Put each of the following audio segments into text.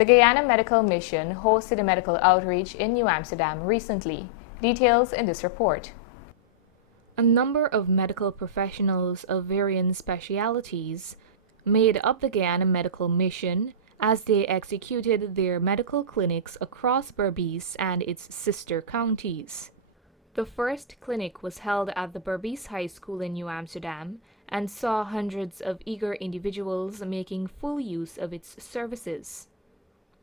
The Guyana Medical Mission hosted a medical outreach in New Amsterdam recently. Details in this report. A number of medical professionals of varying specialities made up the Guyana Medical Mission as they executed their medical clinics across Berbice and its sister counties. The first clinic was held at the Berbice High School in New Amsterdam and saw hundreds of eager individuals making full use of its services.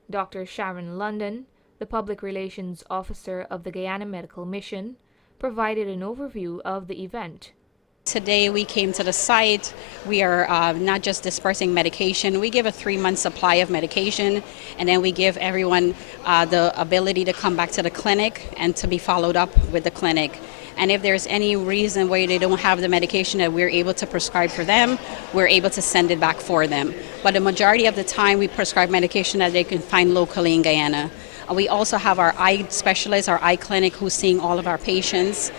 Dr. Sharon London, the Public Relations Officer of the Guyana Medical Mission, provided an overview of the event. Today we came to the site. We are not just dispersing medication. We give a 3-month supply of medication, and then we give everyone the ability to come back to the clinic and to be followed up with the clinic. And if there's any reason why they don't have the medication that we're able to prescribe for them, we're able to send it back for them. But the majority of the time we prescribe medication that they can find locally in Guyana. We also have our eye specialist, our eye clinic, who's seeing all of our patients.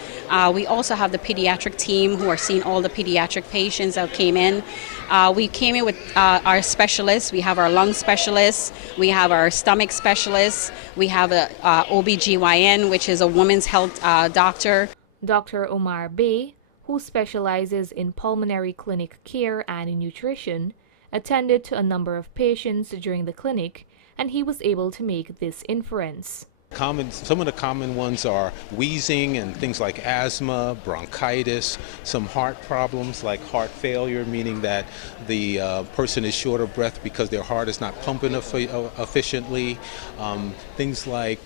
We also have the pediatric team who are seeing all the pediatric patients that came in. We came in with our specialists. We have our lung specialists. We have our stomach specialists. We have a OBGYN, which is a women's health doctor. Dr. Omar Bey, who specializes in pulmonary clinic care and nutrition, attended to a number of patients during the clinic, and he was able to make this inference. Some of the common ones are wheezing and things like asthma, bronchitis, some heart problems like heart failure, meaning that the person is short of breath because their heart is not pumping efficiently, things like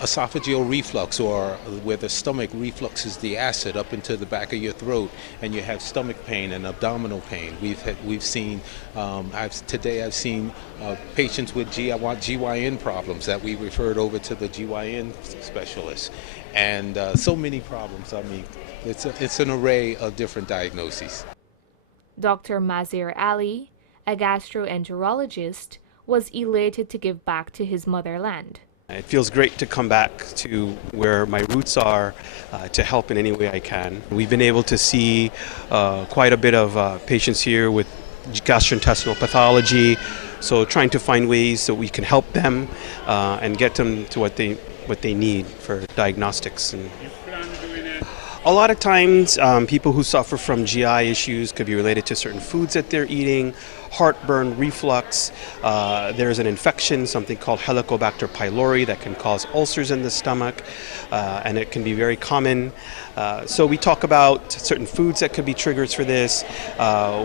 esophageal reflux, or where the stomach refluxes the acid up into the back of your throat, and you have stomach pain and abdominal pain. We've seen today I've seen patients with GYN problems that we referred over to the GYN specialist, and so many problems. I mean, it's an array of different diagnoses. Dr. Mazir Ali, a gastroenterologist, was elated to give back to his motherland. It feels great to come back to where my roots are, to help in any way I can. We've been able to see quite a bit of patients here with gastrointestinal pathology, so trying to find ways that we can help them and get them to what they need for diagnostics. And a lot of times people who suffer from GI issues could be related to certain foods that they're eating, heartburn, reflux. There's an infection, something called Helicobacter pylori, that can cause ulcers in the stomach, and it can be very common. So we talk about certain foods that could be triggers for this.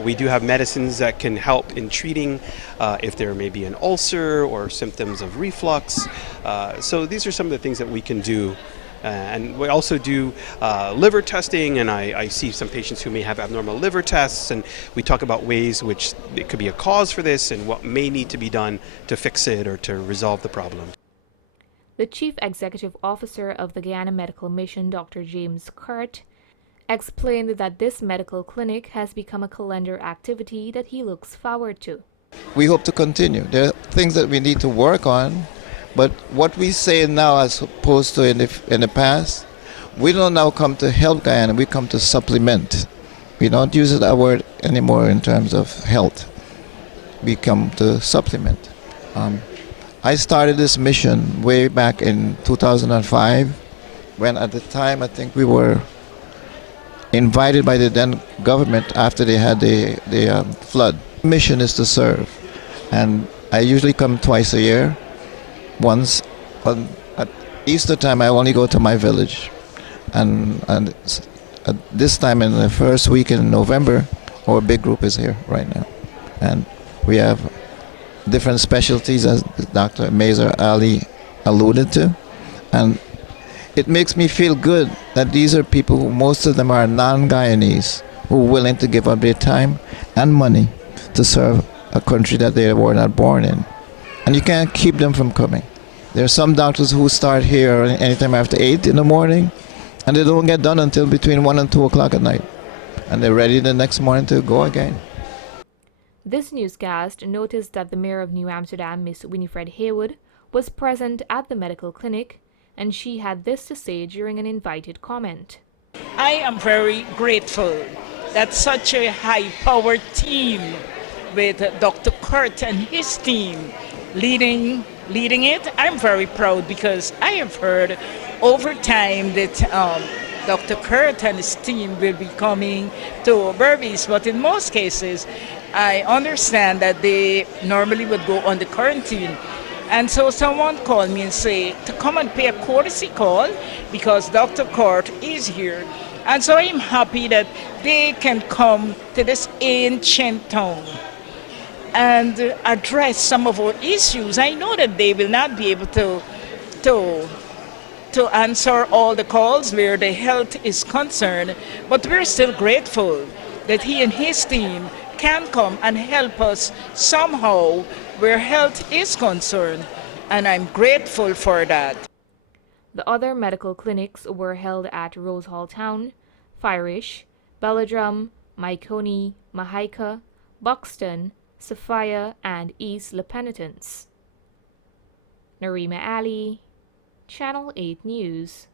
We do have medicines that can help in treating if there may be an ulcer or symptoms of reflux. So these are some of the things that we can do. And we also do liver testing, and I see some patients who may have abnormal liver tests, and we talk about ways which it could be a cause for this and what may need to be done to fix it or to resolve the problem. The Chief Executive Officer of the Guyana Medical Mission, Dr. James Kurt, explained that this medical clinic has become a calendar activity that he looks forward to. We hope to continue. There are things that we need to work on. But what we say now as opposed to in the past, we don't now come to help Guyana, we come to supplement. We don't use that word anymore in terms of health. We come to supplement. I started this mission way back in 2005, when at the time I think we were invited by the then government after they had the flood. The mission is to serve, and I usually come twice a year. Once at Easter time, I only go to my village, and at this time in the first week in November, our big group is here right now, and we have different specialties, as Dr. Mazir Ali alluded to, and it makes me feel good that these are people who, most of them are non-Guyanese, who are willing to give up their time and money to serve a country that they were not born in. And you can't keep them from coming. There are some doctors who start here anytime after 8 in the morning, and they don't get done until between 1 and 2 o'clock at night. And they're ready the next morning to go again. This newscast noticed that the Mayor of New Amsterdam, Miss Winifred Haywood, was present at the medical clinic, and she had this to say during an invited comment. I am very grateful that such a high-powered team with Dr. Kurt and his team leading it. I'm very proud because I have heard over time that Dr. Kurt and his team will be coming to Berbice, but in most cases, I understand that they normally would go on the quarantine. And so someone called me and say to come and pay a courtesy call because Dr. Kurt is here. And so I'm happy that they can come to this ancient town and address some of our issues. I know that they will not be able to answer all the calls where the health is concerned, but we're still grateful that he and his team can come and help us somehow where health is concerned, and I'm grateful for that. The other medical clinics were held at Rose Hall Town, Firish, Belladrum, Maikoni, Mahaika, Buxton, Sophia, and East La Penitence. Narima Ali, Channel 8 News.